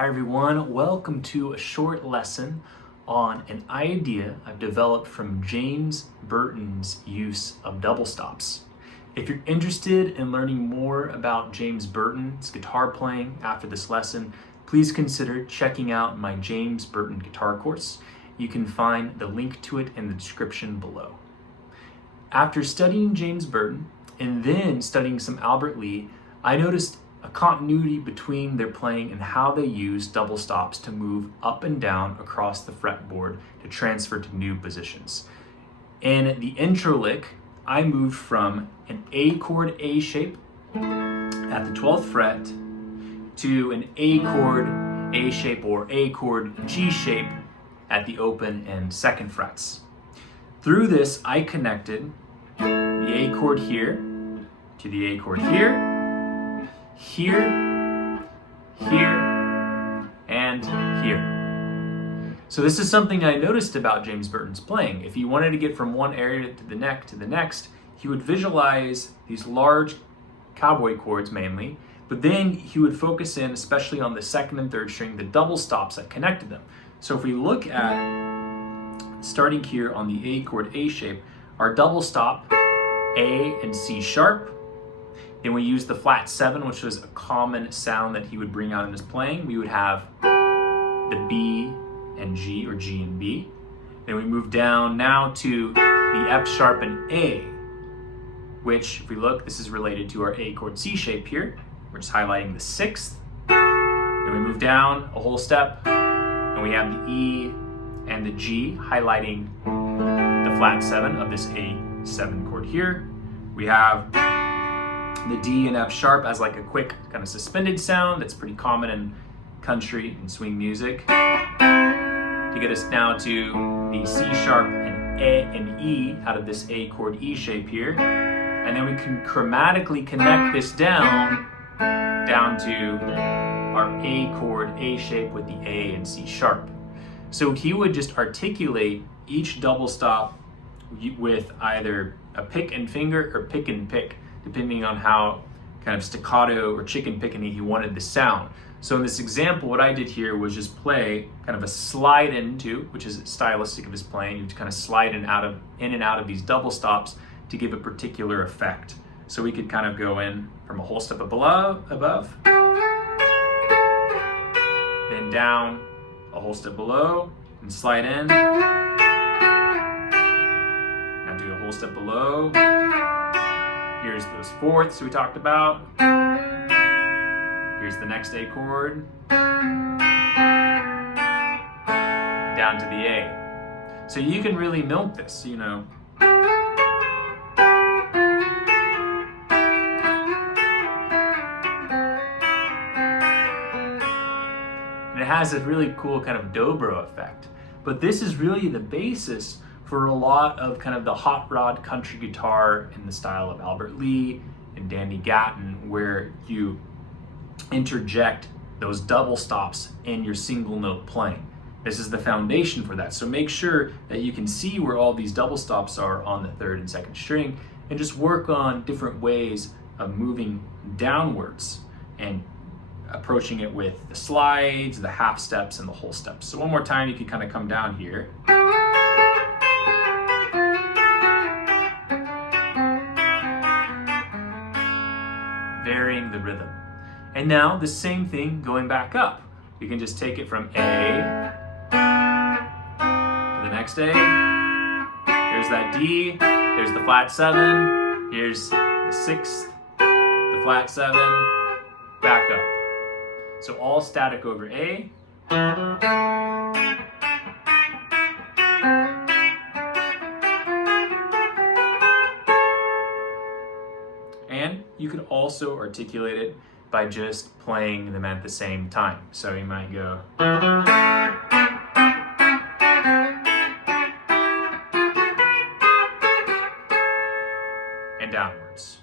Hi everyone, welcome to a short lesson on an idea I've developed from James Burton's use of double stops. If you're interested in learning more about James Burton's guitar playing after this lesson, please consider checking out my James Burton guitar course. You can find the link to it in the description below. After studying James Burton and then studying some Albert Lee, I noticed a continuity between their playing and how they use double stops to move up and down across the fretboard to transfer to new positions. In the intro lick, I moved from an A chord A shape at the 12th fret to an A chord A shape or A chord G shape at the open and second frets. Through this, I connected the A chord here to the A chord here, here, and here. So this is something I noticed about James Burton's playing. If he wanted to get from one area to the next, he would visualize these large cowboy chords mainly, but then he would focus in, especially on the second and third string, the double stops that connected them. So if we look at, starting here on the A chord A shape, our double stop, A and C sharp. Then we use the flat 7, which was a common sound that he would bring out in his playing. We would have the B and G, or G and B. Then we move down now to the F sharp and A, which, if we look, this is related to our A chord C shape here. We're just highlighting the 6th. Then we move down a whole step, and we have the E and the G highlighting the flat 7 of this A7 chord here. We have the D and F sharp as like a quick kind of suspended sound that's pretty common in country and swing music, to get us now to the C sharp and A and E out of this A chord E shape here. And then we can chromatically connect this down to our A chord A shape with the A and C sharp. So he would just articulate each double stop with either a pick and finger or pick and pick, depending on how kind of staccato or chicken pickany he wanted the sound. So in this example, what I did here was just play kind of a slide into, which is stylistic of his playing. You have to kind of slide in and out of these double stops to give a particular effect. So we could kind of go in from a whole step above, then down a whole step below, and slide in. Now do a whole step below. Here's those fourths we talked about. Here's the next A chord. Down to the A. So you can really milk this, you know. And it has a really cool kind of dobro effect. But this is really the basis for a lot of kind of the hot rod country guitar in the style of Albert Lee and Danny Gatton, where you interject those double stops in your single note playing. This is the foundation for that. So make sure that you can see where all these double stops are on the third and second string, and just work on different ways of moving downwards and approaching it with the slides, the half steps, and the whole steps. So one more time, you can kind of come down here. Varying the rhythm. And now the same thing going back up. We can just take it from A to the next A. There's that D, there's the flat 7, here's the 6th, the flat 7, back up. So all static over A. And you can also articulate it by just playing them at the same time. So you might go. And downwards.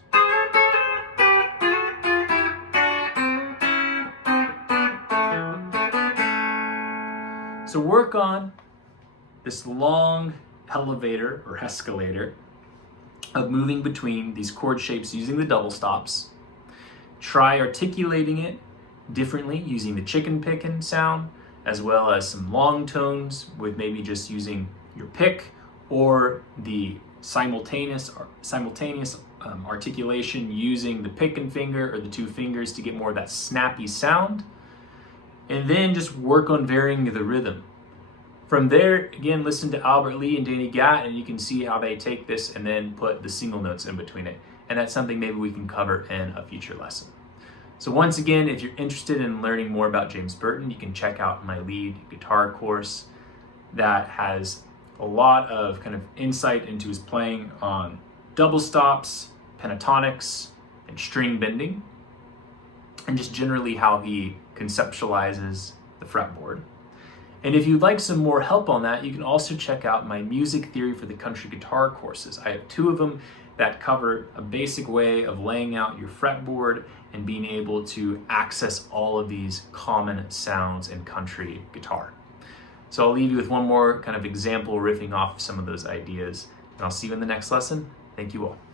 So work on this long elevator or escalator of moving between these chord shapes using the double stops. Try articulating it differently using the chicken picking sound, as well as some long tones with maybe just using your pick or the simultaneous articulation using the pick and finger or the two fingers to get more of that snappy sound. And then just work on varying the rhythm. From there, again, listen to Albert Lee and Danny Gatt, and you can see how they take this and then put the single notes in between it. And that's something maybe we can cover in a future lesson. So once again, if you're interested in learning more about James Burton, you can check out my lead guitar course that has a lot of kind of insight into his playing on double stops, pentatonics, and string bending, and just generally how he conceptualizes the fretboard. And if you'd like some more help on that, you can also check out my Music Theory for the Country Guitar courses. I have 2 of them that cover a basic way of laying out your fretboard and being able to access all of these common sounds in country guitar. So I'll leave you with one more kind of example riffing off some of those ideas, and I'll see you in the next lesson. Thank you all.